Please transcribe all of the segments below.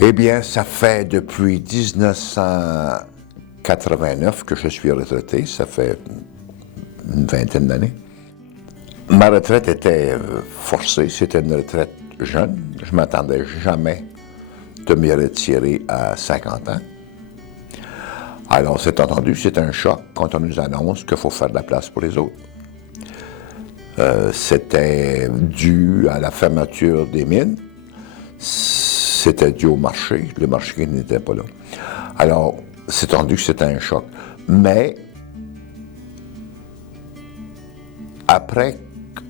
Eh bien, ça fait depuis 1989 que je suis retraité, ça fait une vingtaine d'années. Ma retraite était forcée, c'était une retraite jeune. Je ne m'attendais jamais de me retirer à 50 ans. Alors, c'est entendu, c'est un choc quand on nous annonce qu'il faut faire de la place pour les autres. C'était dû à la fermeture des mines. C'était dû au marché, le marché qui n'était pas là. Alors, c'est entendu que c'était un choc. Mais, après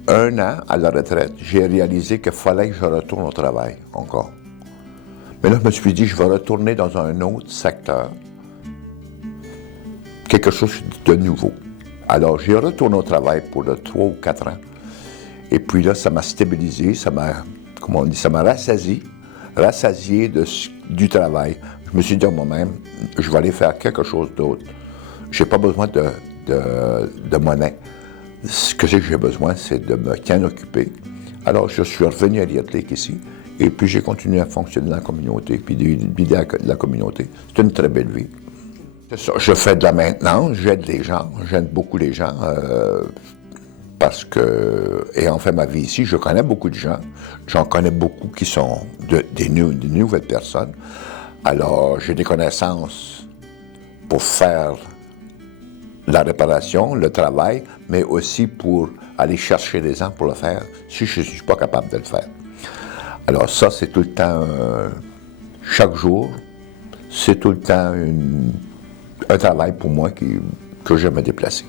un an à la retraite, j'ai réalisé qu'il fallait que je retourne au travail encore. Mais là, je me suis dit, je vais retourner dans un autre secteur, quelque chose de nouveau. Alors, j'ai retourné au travail pour 3 ou 4 ans. Et puis là, ça m'a stabilisé, ça m'a, comment on dit, ça m'a rassasié du travail. Je me suis dit à moi-même, je vais aller faire quelque chose d'autre. Je n'ai pas besoin de monnaie. Ce que j'ai besoin, c'est de me bien occuper. Alors, je suis revenu à Lietlik ici, et puis j'ai continué à fonctionner dans la communauté, puis d'aider la communauté. C'est une très belle vie. C'est ça, je fais de la maintenance, j'aide les gens, j'aide beaucoup les gens, parce que, ayant fait ma vie ici, je connais beaucoup de gens. J'en connais beaucoup qui sont des nouvelles personnes. Alors, j'ai des connaissances pour faire la réparation, le travail, mais aussi pour aller chercher des gens pour le faire, si je ne suis pas capable de le faire. Alors ça, c'est tout le temps, chaque jour, c'est tout le temps un travail pour moi que j'aime me déplacer.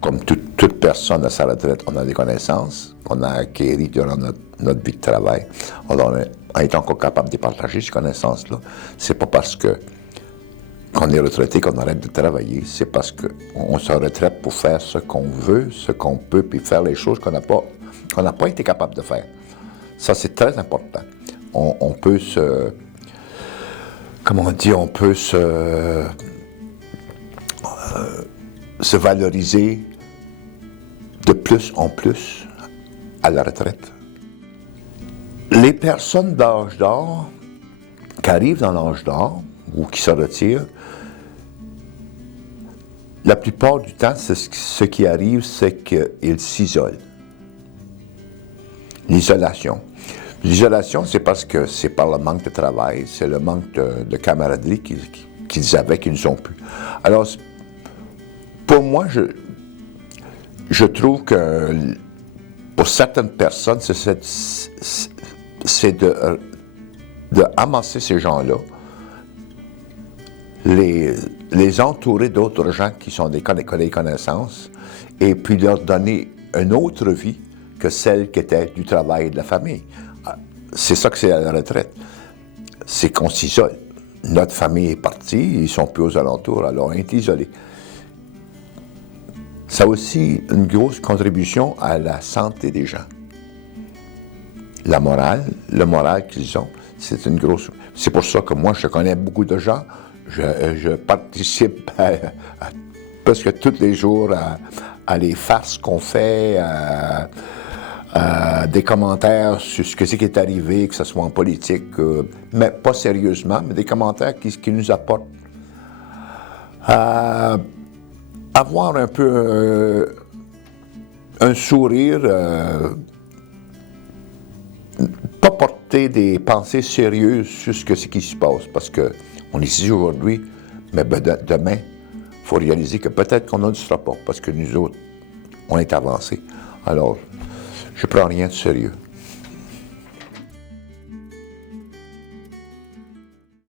Comme toute personne à sa retraite, on a des connaissances qu'on a acquises durant notre vie de travail. Alors, en étant encore capable de partager ces connaissances-là, c'est pas parce qu'on est retraité qu'on arrête de travailler, c'est parce qu'on se retraite pour faire ce qu'on veut, ce qu'on peut, puis faire les choses qu'on n'a pas été capable de faire. Ça, c'est très important. On peut on peut se valoriser de plus en plus à la retraite. Les personnes d'âge d'or qui arrivent dans l'âge d'or ou qui se retirent, la plupart du temps, ce qui arrive, c'est qu'ils s'isolent. L'isolation. L'isolation, c'est parce que c'est par le manque de travail, c'est le manque de camaraderie qu'ils avaient, qu'ils ne sont plus. Alors, pour moi, je trouve que pour certaines personnes, c'est de amasser ces gens-là, les entourer d'autres gens qui sont des connaissances, et puis leur donner une autre vie que celle qui était du travail et de la famille. C'est ça que c'est à la retraite. C'est qu'on s'isole. Notre famille est partie, ils ne sont plus aux alentours, alors on est isolés. Ça a aussi une grosse contribution à la santé des gens. Le moral qu'ils ont, c'est une grosse... C'est pour ça que moi, je connais beaucoup de gens. Je participe à presque tous les jours à les farces qu'on fait, à des commentaires sur ce qui est arrivé, que ce soit en politique, mais pas sérieusement, mais des commentaires qui nous apportent à avoir un peu un sourire, pas porter des pensées sérieuses sur ce qui se passe, parce qu'on est ici aujourd'hui, mais demain, il faut réaliser que peut-être qu'on ne sera pas, parce que nous autres, on est avancés. Alors, je ne prends rien de sérieux.